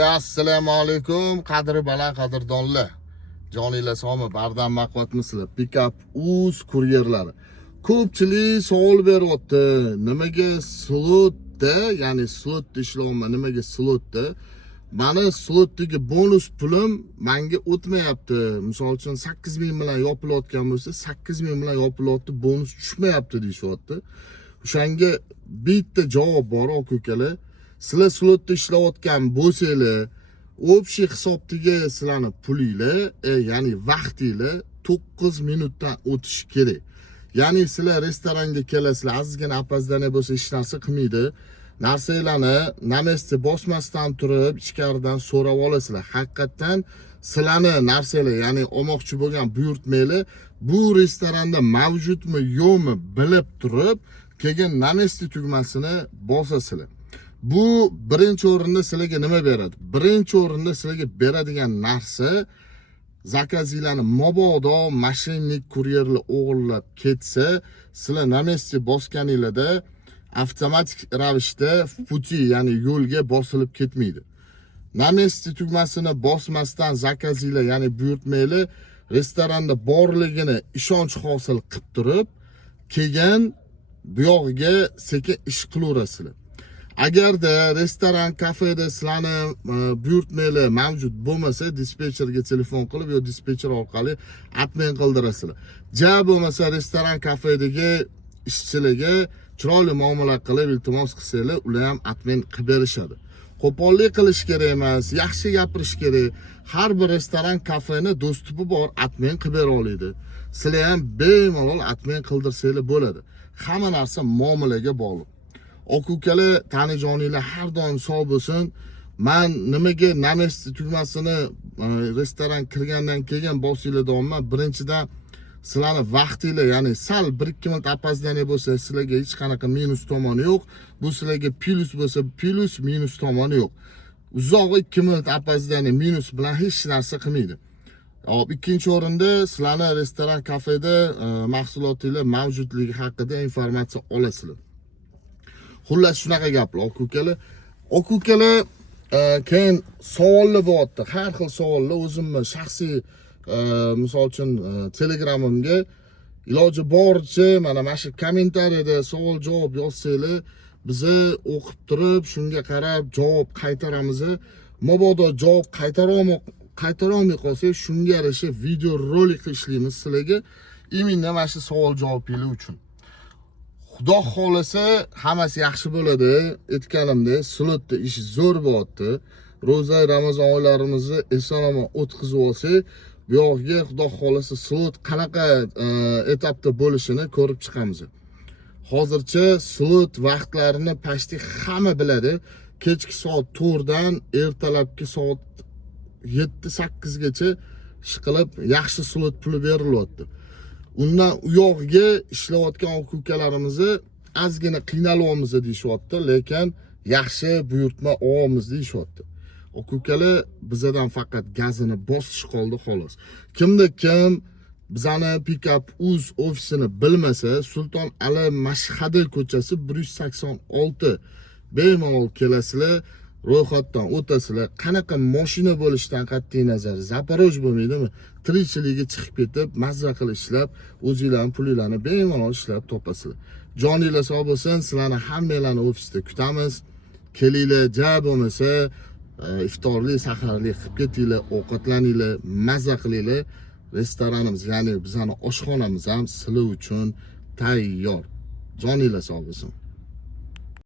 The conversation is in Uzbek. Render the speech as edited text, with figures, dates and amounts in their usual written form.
Assalomu alaykum, qadri baland qadrdonlar. Joninglar sog'mi, bardam maqvatmisizlar? Pikap uz kuryerlari. Ko'pchilik savol beryapti. Nimaga slotda, ya'ni slotda ishlayapman, nimaga slotda? Mani slotdagi bonus pulim menga o'tmayapti. Misol uchun 8000 bilan yopilayotgan bo'lsa, 8000 bilan yopilyapti, bonus tushmayapti deyishyapti. O'shanga bitta javob bor, aka-ukalar. Sizlar slotda ishlayotgan bo'lsanglar, общий hisobdagi sizlarni pulinglar, ya'ni vaqtinglar 9 minutdan o'tishi kerak. Ya'ni sizlar restoranga kelasizlar, ozgina opоздание bo'lsa hech narsa qilmaydi. Narsalarni namesti bosmasdan turib, ichkaridan so'rab olasizlar. Haqiqatan sizlarni narsalar, ya'ni olmoqchi bo'lgan buyurtmalar bu restoranda mavjudmi, yo'qmi bilib turib, keyin namesti tugmasini bosasizlar. Bu birinchi o'rinda sizlarga nima beradi? Birinchi o'rinda sizlarga beradigan narsa zakazinglarni mabodo mashinnik kuryerlar o'g'irlab ketsa, sizlar namesti bosganinglarda avtomatik ravishda puti, ya'ni yo'lga bosilib ketmaydi. Namesti tugmasini bosmasdan zakazinglar, ya'ni buyurtmalar restoranda borligini ishonch hosil qilib turib, keyin bu yog'iga sekin ish qilaverasizlar. Agarda restoran, kafeda sizlarni buyurtmalar mavjud bo'lmasa, dispetcherga telefon qilib yo dispetcher orqali atmen qildirasizlar. Ja bo'lmasa restoran, kafedagi ishchilarga chiroyli muomala qilib iltimos qilsanglar, ular ham atmen qilib berishadi. Qo'pollik qilish kerak emas, yaxshi gapirish kerak. Har bir restoran, kafeni do'stupi bor, atmen qilib bera oladi. Sizlar ham bemalol atmen qildirsanglar bo'ladi. Hamma narsa muomalaga bog'liq. Aka-ukalar, tanijoninglar har doim sog' bo'lsin. Men nimaga namesti tugmasini restoran kirgandan keyin bosinglar deyapman. Birinchidan sizlarni vaqtinglar, ya'ni sal 1-2 minut opоздание bo'lsa, sizlarga hech qanaqa minus tomoni yo'q. Bu sizlarga plus bo'lsa, plus minus tomoni yo'q. Uzoq 2 minut opоздание minus bilan hech narsa qilmaydi. Hop, ikkinchi o'rinda sizlarni restoran, kafeda mahsulotinglar mavjudligi haqida informatsiya olasizlar. Xullas shunaqa gaplar, aka-ukalar. Aka-ukalar, keyin savollar bo'lyapti. Har xil savollar o'zimni shaxsiy misol uchun Telegramimga iloji boricha mana shu kommentariyada savol-javob yozsanglar, biza o'qib turib, shunga qarab javob qaytaramiz. Mabodo javob qaytara olmay qolsak, shunga yarasha video rolik ishlaymiz sizlarga. Imminda mana shu savol-javoblar uchun. Xudo xolasa hammasi yaxshi bo'ladi. Aytganimdek, slotda ish zo'r bo'lyapti. Ro'za, Ramazon oylarimizni eson-omon o'tkazib olsak, bu yoqga xudo xolasa slot qanaqa etapda bo'lishini ko'rib chiqamiz. Hozircha slot vaqtlarini pashti hamma biladi. Kechki soat 4 dan ertalabki soat 7-8 gacha ish qilib, yaxshi slot puli berilyapti. Undan u yog'iga ishlayotgan aka-ukalarimizni ozgina qiynalyapmiz deyishyapti, lekin yaxshi buyurtma olamiz deyishyapti. Aka-ukalar, bizadan faqat gazini bosish qoldi xolos. Kimda kim bizani Pikap uz ofisini bilmasa, Sulton Ali Mashhadi ko'chasi 186 bemalol kelasizlar, ro'yxatdan o'tasizlar. Qanaqa mashina bo'lishidan qat'iy nazar, Zaporoj bo'lmaydimi? Tirikchiligiga chiqib ketib, mazza qilib ishlab, o'zingizlarning pulinglarni bemalol ishlab topasizlar. Joninglar sog' bo'lsin, sizlarni hammanglarni ofisda kutamiz. Kelinglar, ja bo'lmasa iftorlik, saharlik qilib ketinglar, ovqatlaninglar, mazza qilinglar. Restoranimiz, ya'ni bizning oshxonamiz ham sizlar uchun tayyor. Joninglar sog' bo'lsin.